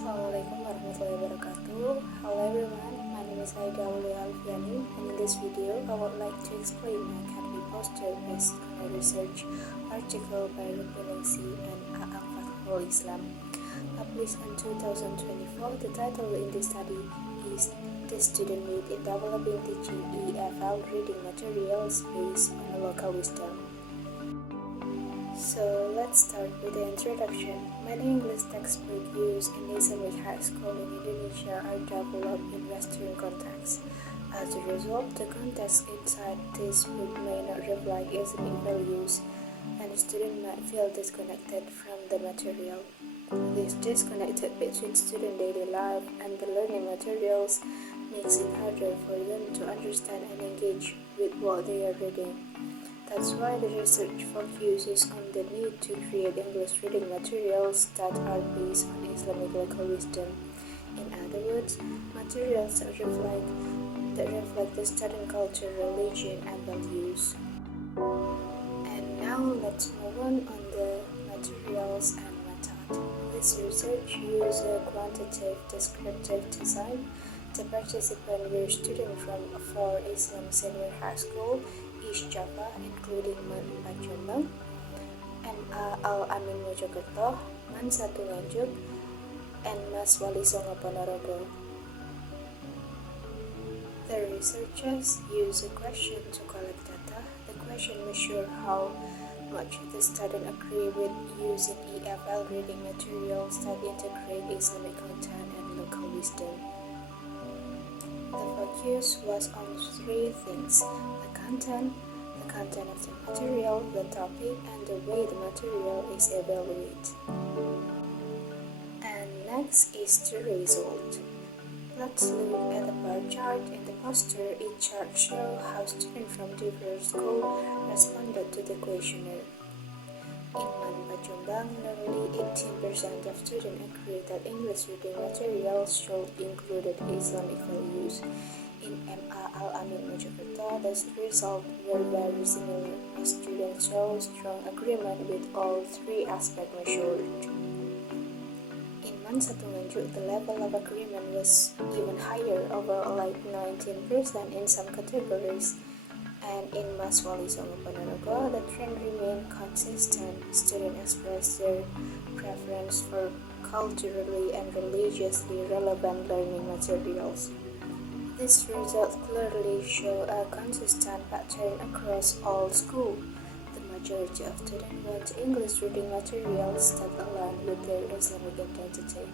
Assalamualaikum warahmatullahi wabarakatuh. Hello everyone, my name is Aida, Alfiani, and in this video I would like to explain my academic poster based on a research article by Rukminingsih and Aang published in 2024. The title in this study is The Student Need in Developing Teaching EFL Reading Materials Based on Local Wisdom. So let's start with the introduction. Many English textbooks used in Islamic high school in Indonesia are developed in Western contexts. As a result, the context inside this book may not reflect Islamic values, and the student might feel disconnected from the material. This disconnect between student daily life and the learning materials makes it harder for them to understand and engage with what they are reading. That's why the research focuses on the need to create English reading materials that are based on Islamic local wisdom. In other words, materials that reflect the student culture, religion, and values. And now let's move on the materials and method. This research uses a quantitative descriptive design. The participants were students from 4 Islam senior high school East Java, including Man 4 Jombang, MA Al-Amin Mojokerto, Man 1 Nganjuk, and Mas Wali Songo Ponorogo. The researchers use a question to collect data. The question measures how much the students agree with using EFL reading materials that integrate Islamic content and local wisdom. The focus was on 3 things: the content of the material, the topic, and the way the material is evaluated. And next is the result. Let's look at the bar chart in the poster. Each chart shows how students from different schools responded to the questionnaire. In Man 4 Jombang, nearly 18% of students agreed that English reading materials should include Islamic values. In MA Al-Amin Mojokerto, the results were very similar, as students showed strong agreement with all 3 aspects measured. In Man 1 Nganjuk, the level of agreement was even higher, over 19% in some categories. And in Mas Wali Songo Ponorogo, the trend remained consistent. Students expressed their preference for culturally and religiously relevant learning materials. These results clearly show a consistent pattern across all schools. The majority of students want English reading materials that align with their Islamic identity.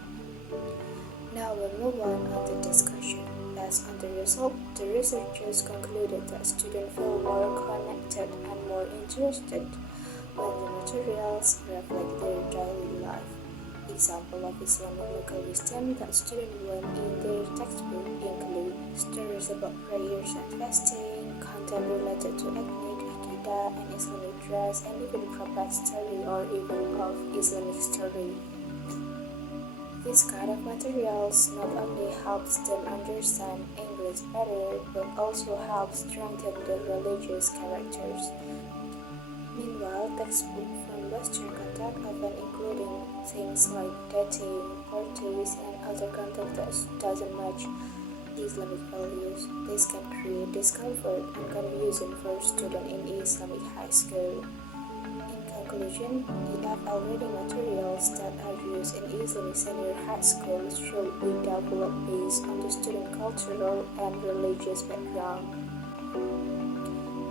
Now we'll move on the discussion. Based on the result, the researchers concluded that students feel more connected and more interested when the materials reflect their daily life. Example of Islamic local wisdom that students learn in their textbook include stories about prayers and fasting, content related to ethnic, Aida, and Islamic dress, and even prophet story or even of Islamic story. This kind of materials not only helps them understand English better, but also helps strengthen their religious characters. Meanwhile, textbooks from Western context often including things like dating, parties, and other content that doesn't match Islamic values. This can create discomfort and confusion for students in Islamic high school. In conclusion, EFL reading materials that are used in Islamic senior high school should be developed based on the student cultural and religious background.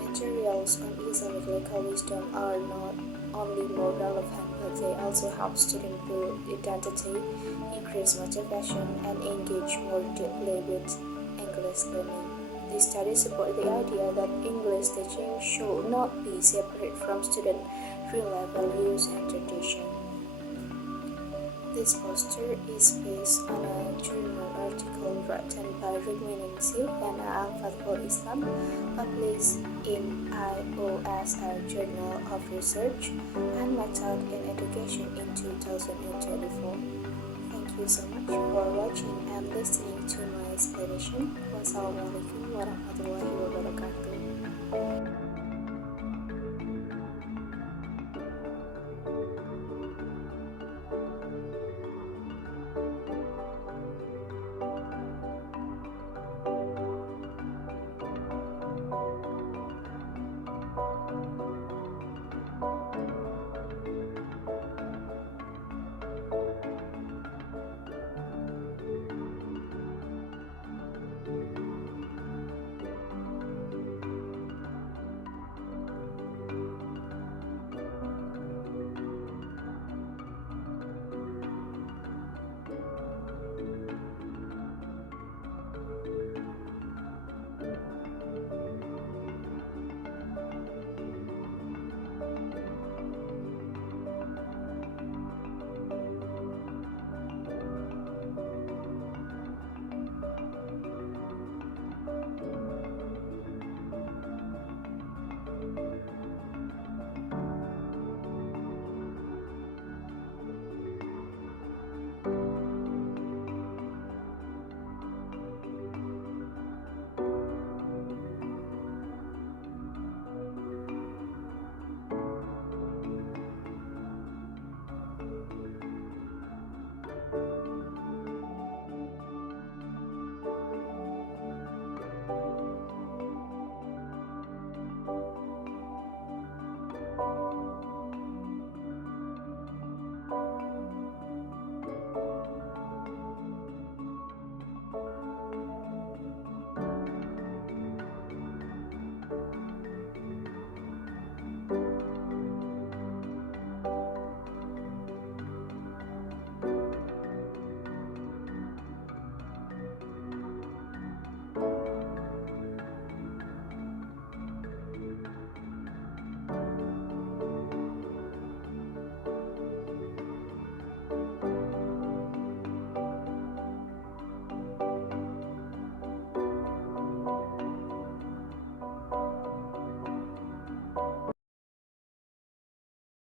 Materials on Islamic local wisdom are not only more relevant, but they also help students build identity, increase motivation, and engage more deeply with English learning. This study supports the idea that English teaching should not be separate from student real-life values and tradition. This poster is based on a journal article written by Rukminingsih and Aang published in IOSR Journal of Research and Method in Education in 2024. Thank you so much for watching and listening to my explanation. Wassalamualaikum warahmatullahi wabarakatuh.